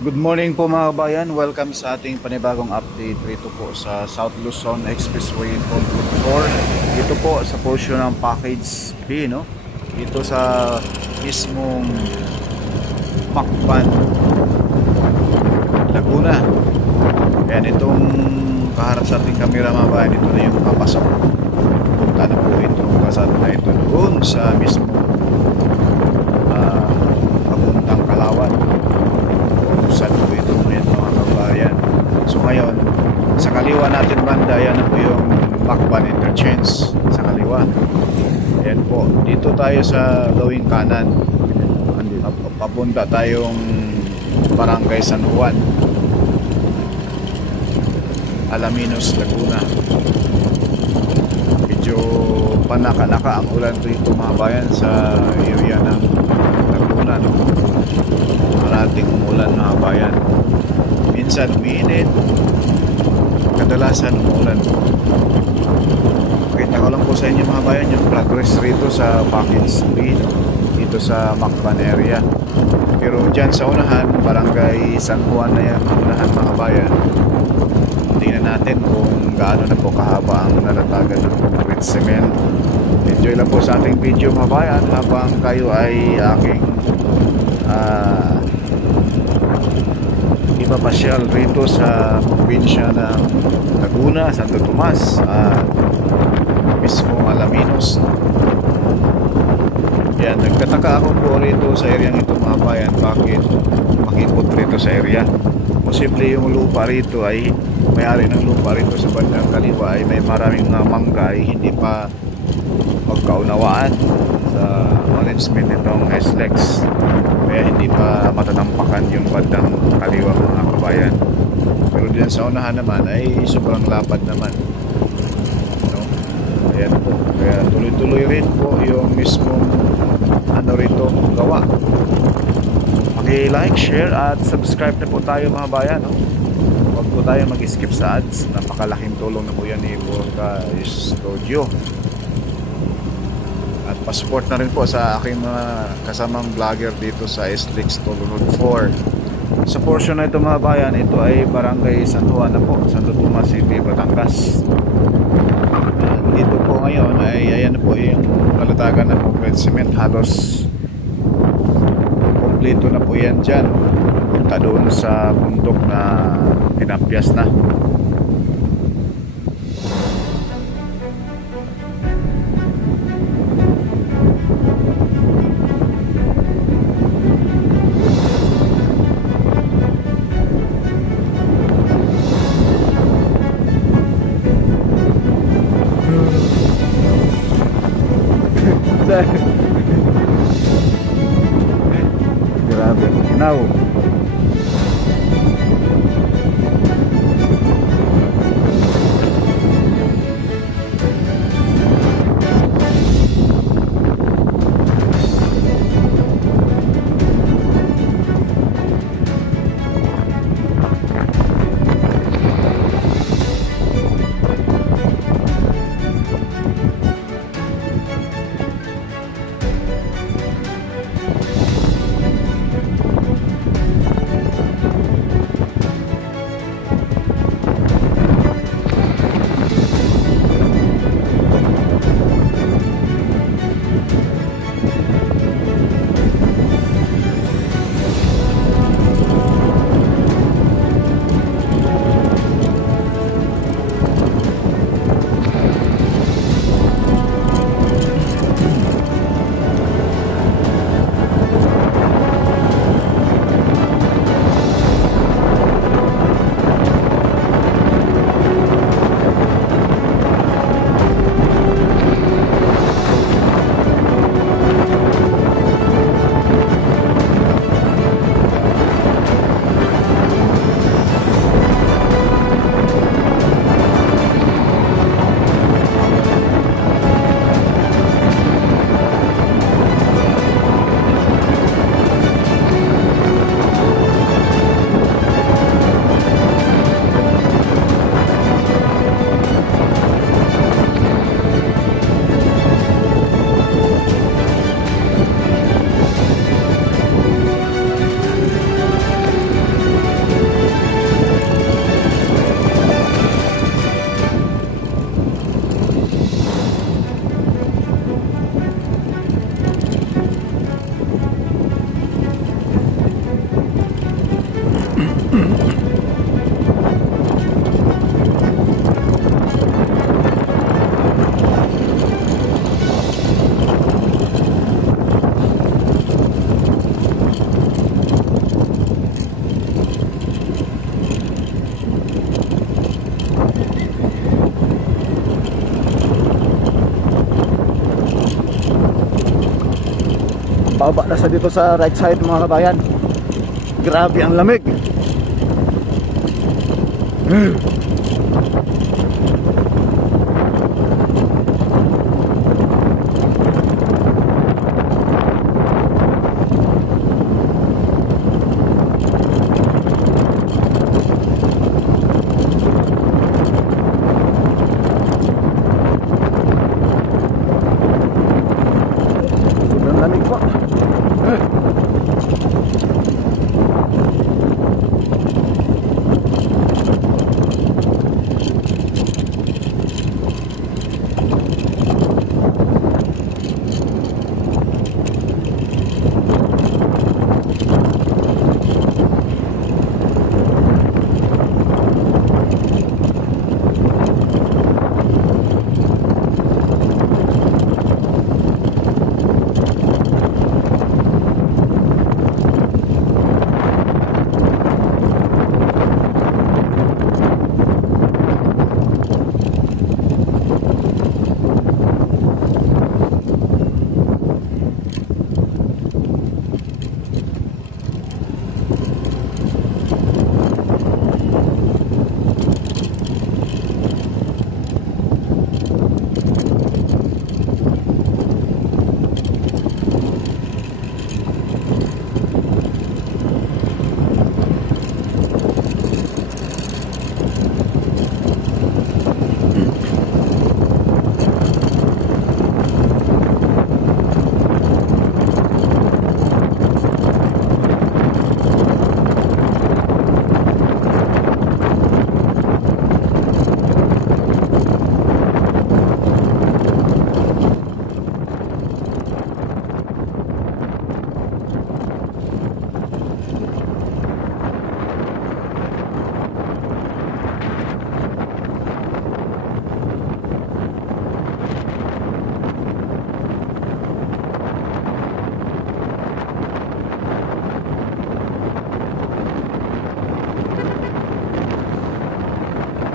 Good morning po mga kabayan. Welcome sa ating panibagong update rito po sa South Luzon Expressway Toll Road 4. Dito po sa portion ng package B, no? Dito sa mismong Macban, Laguna. Ayan, itong kaharap sa ating kamera mga kabayan, ito na yung papasok. Punta na po itong kasada na ito doon sa mismong papuntang Kalawan. Saan po ito ngayon mga kabayan. So ngayon, sa kaliwa natin banda, yan na po yung Macban Interchange sa kaliwa. Ayan po, dito tayo sa gawing kanan. Papunta tayong Barangay San Juan, Alaminos, Laguna. Medyo panaka-naka ang ulan dito mga bayan sa area ng Laguna, no? Marating umulan mga bayan. Minsan umiinit, kadalasan umulan. Pakita ko lang po sa inyo mga bayan yung progress rito sa package B, no? Dito sa Macban area. Pero dyan sa unahan, Barangay San Juan na yan, unahan mga bayan. Tingnan natin kung gaano na po kahaba ang nalatagan ng concrete cement. Enjoy lang po sa ating video mga bayan habang kayo ay aking ipapasyal rito sa probinsya ng Laguna, Santo Tomas at mismong Alaminos. Yan, nagtataka ako po rito sa area ito mga bayan, bakit makipot rito sa area. Posible yung lupa rito ay may-ari ng lupa rito sa bandang kaliwa ay may maraming mangga ay hindi pa magkaunawaan sa management nitong SLEX, kaya hindi pa matatampakan yung bandang kaliwa mga kabayan. Pero diyan sa unahan naman ay sobrang lapad naman, no? Ayan po, kaya tuloy-tuloy rin po yung mismong ano rito gawa. Paki-like, share at subscribe na po tayo mga bayan, no? Huwag po tayo mag-skip sa ads. Napakalaking tulong na po yan ni Borka Studio. At pa-support na rin po sa aking mga kasamang vlogger dito sa SLEX Toll Road 4. Sa portion na ito mga bayan, ito ay Barangay San Juan na po, Santo Tomas City, Batangas. Dito po ngayon ay ayan na po yung nalatagan ng concrete cement. Halos kompleto na po yan dyan. Punta doon sa bundok na tinapyas na. Grabe, ginaw. Pababa na sa dito sa right side mga kabayan. Grabe ang lamig. Sobrang lamig po.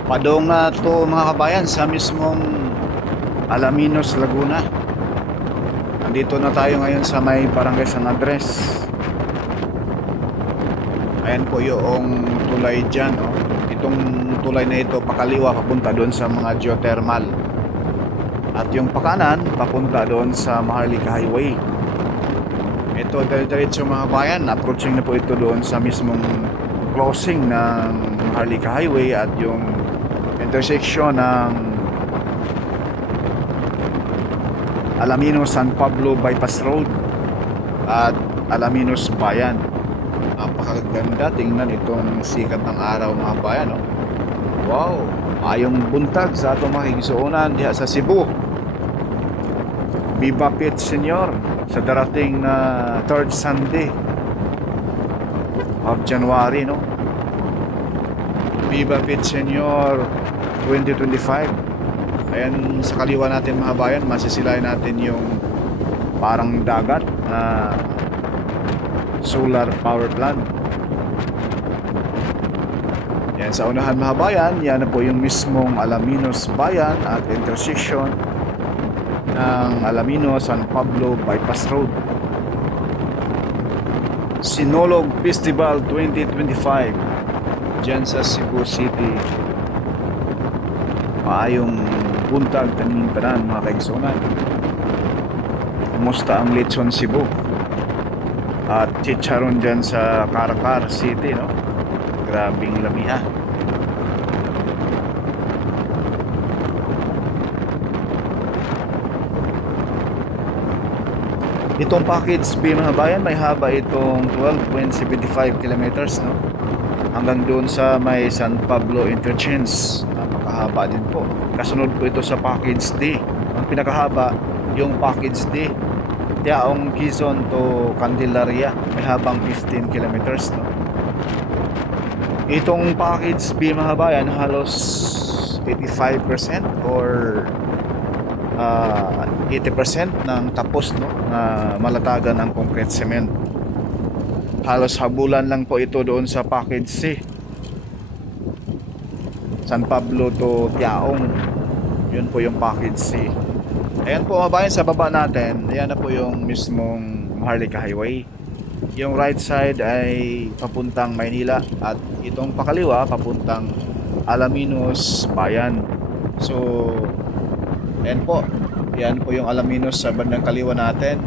Padong na to mga kabayan sa mismong Alaminos, Laguna. Nandito na tayo ngayon sa may Barangay San Andres. Ayan po yung tulay dyan, oh. Itong tulay na ito pakaliwa papunta doon sa mga geothermal. At yung pakanan papunta doon sa Maharlika Highway. Ito diretso mga kabayan, approaching na po ito doon sa mismong closing ng Maharlika Highway at yung intersection ng Alaminos San Pablo Bypass Road at Alaminos Bayan. Napakaganda tingnan itong sikat ng araw mga bayan, oh. Wow, ayong buntag sa atong makikisuunan diha sa Cebu. Viva Pit Senior sa darating na 3rd Sunday of January, no? Viva Pit Senior 2025. Ayan sa kaliwa natin mga bayan, masisilayan natin yung parang dagat na solar power plant. Yan sa unahan mga bayan, yan na po yung mismong Alaminos Bayan at intersection ng Alaminos San Pablo Bypass Road. Sinulog Festival 2025 dyan sa Cebu City. Maayong buntag kaning tanan mga kaigsunan. Kumusta ang Lechon Cebu at chicharon dyan sa Caracar City, no? Grabing lamiha. Itong package B mga bayan, may haba itong 12.75 kilometers, no? Hanggang doon sa may San Pablo Interchange. Napakahaba din po. Kasunod po ito sa package D. Ang pinakahaba yung package D, Tiaong Quezon to Candelaria, may habang 15 kilometers, no? Itong package B mga bayan, halos 85% or 80% ng tapos, no, na malatagan ng concrete cement. Halos habulan lang po ito doon sa package C, San Pablo to Tiaong. Yun po yung package C. Ayan po mga bayan, sa baba natin, ayan na po yung mismong Maharlika Highway. Yung right side ay papuntang Maynila at itong pakaliwa papuntang Alaminos Bayan. So, ayan po. Yan po yung Alaminos sa bandang kaliwa natin.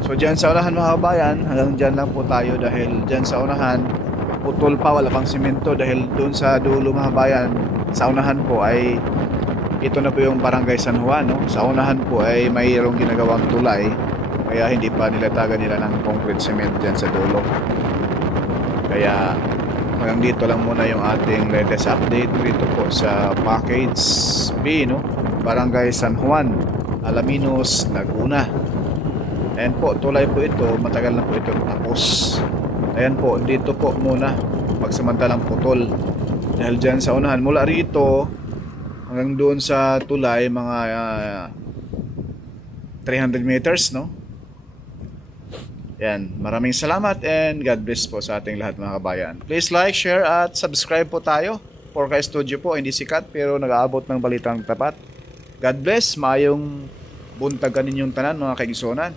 So, dyan sa unahan mga kabayan, hanggang dyan lang po tayo dahil dyan sa unahan, putol pa, wala pang simento dahil doon sa dulo mga kabayan, sa unahan po ay ito na po yung Barangay San Juan, no? Sa unahan po ay mayroong ginagawang tulay kaya hindi pa nilatagan nila ng concrete cement dyan sa dulo. Kaya hanggang dito lang muna yung ating latest update dito po sa package B, no? Barangay San Juan, Alaminos, Laguna. Ayan po, tulay po ito, matagal na po ito tapos. Ayan po, dito po muna pagsamantalang putol dahil dyan sa unahan mula rito hanggang doon sa tulay mga 300 meters, no? Yan, maraming salamat and God bless po sa ating lahat mga kabayan. Please like, share at subscribe po tayo. Porka Studio po, hindi sikat pero nag-aabot ng balitang tapat. God bless, maayong buntagan ninyong tanan mga kaigsonan.